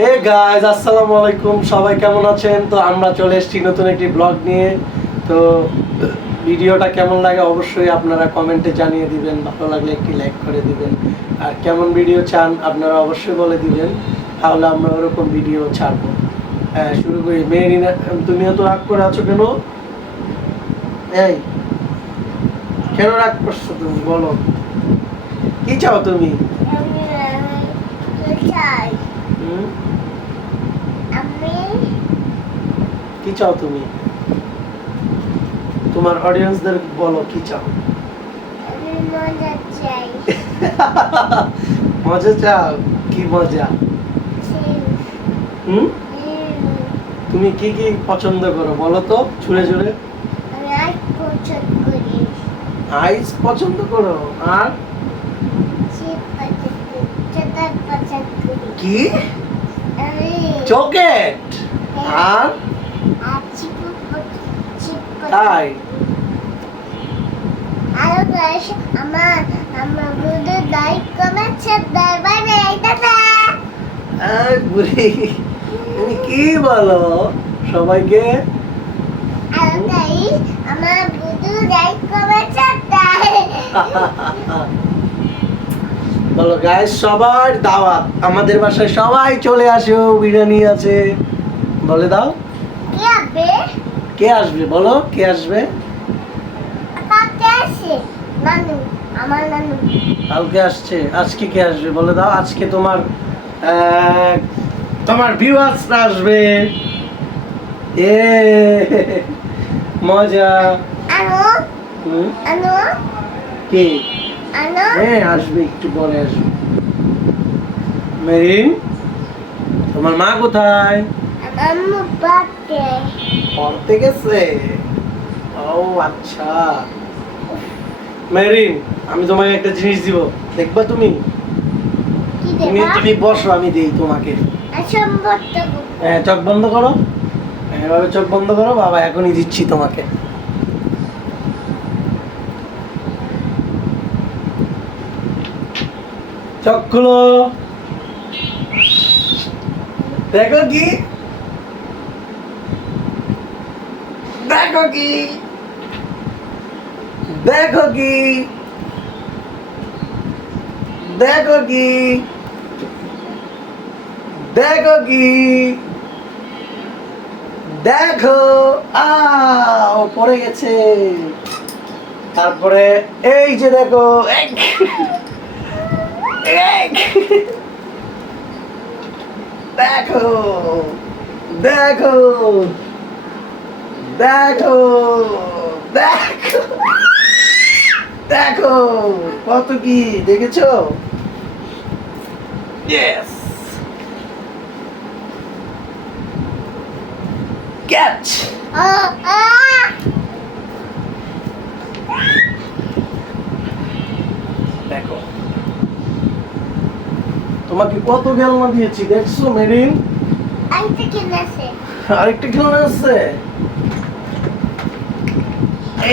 Hey guys, আসসালামু আলাইকুম। সবাই কেমন আছেন? তো আমরা চলে এসেছি নতুন একটি ব্লগ নিয়ে। তো ভিডিওটা কেমন লাগে অবশ্যই আপনারা কমেন্টে জানিয়ে দিবেন। ভালো লাগলে একটি লাইক করে দিবেন। আর কেমন ভিডিও চান আপনারা অবশ্যই বলে দিবেন, তাহলে আমরা ওরকম ভিডিও ছাড়বো। হ্যাঁ, শুরু করি। মেরিনা, তুমি এত রাগ করে আছো কেন? এই, কেন রাগ করছো তুমি? বলো, কি চাও তুমি? হুম? কি চাও তুমি? তোমার অডিয়েন্সদের বলো কি চাও। মজা চাও? কি মজা? হুম? তুমি কি কি পছন্দ করো বলো তো, ছুড়ে ছুড়ে। আইস পছন্দ করো, আর কি? চকলেট, আর তাই? বুড়ি, তুমি কি বলো সবাইকে? বলো গাইস, সবার দাওয়াত, আমাদের বাসায় সবাই চলে আসো, বিরিয়ানি আছে। বলে দাও কে আসবে, বলো কে আসবে। কালকে আসছে, আজকে কে আসবে বলে দাও। আজকে তোমার তোমার ভিউয়ার্সরা আসবে। এ মজা। কে? হ্যাঁ, আসবে, একটু পরে আসবে। মেরিন, তোমার মা কোথায়? পড়তে গেছে। ও আচ্ছা। মেরিন, আমি তোমাকে একটা জিনিস দিব, দেখবা তুমি? তুমি বসো, আমি দেই তোমাকে। হ্যাঁ, চোখ বন্ধ করো। এভাবে চোখ বন্ধ করো, বাবা এখনই দিচ্ছি তোমাকে। চোখ খুলো। দেখো কি, দেখো কি, দেখো কি, দেখো কি, দেখো কি, দেখো। ও পড়ে গেছে। তারপরে এই যে দেখো, দেখো, দেখো, দেখো, দেখো, দেখো কত কি দেখেছো? Yes, catch. দেখো তোমাকে কত খেলনা দিয়েছি, দেখছো মেরিন? আরেকটা খেলনা আছে,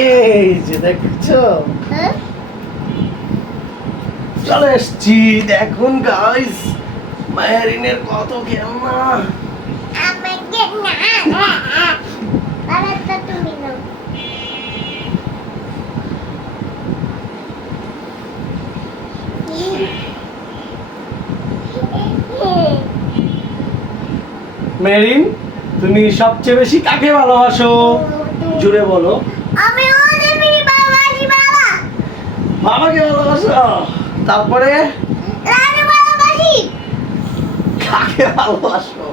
এই যে দেখছো। চলে এসছি, দেখুন গাইস, মেরিনের কত খেলনা। মেরিন, তুমি সবচেয়ে বেশি কাকে ভালোবাসো? জুড়ে বলো। বাবাকে ভালোবাসো, তারপরে কাকে ভালোবাসো?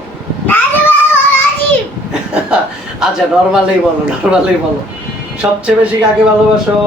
আচ্ছা, নরমালি বলো, নরমালি বলো। সবচেয়ে বেশি কাকে ভালোবাসো?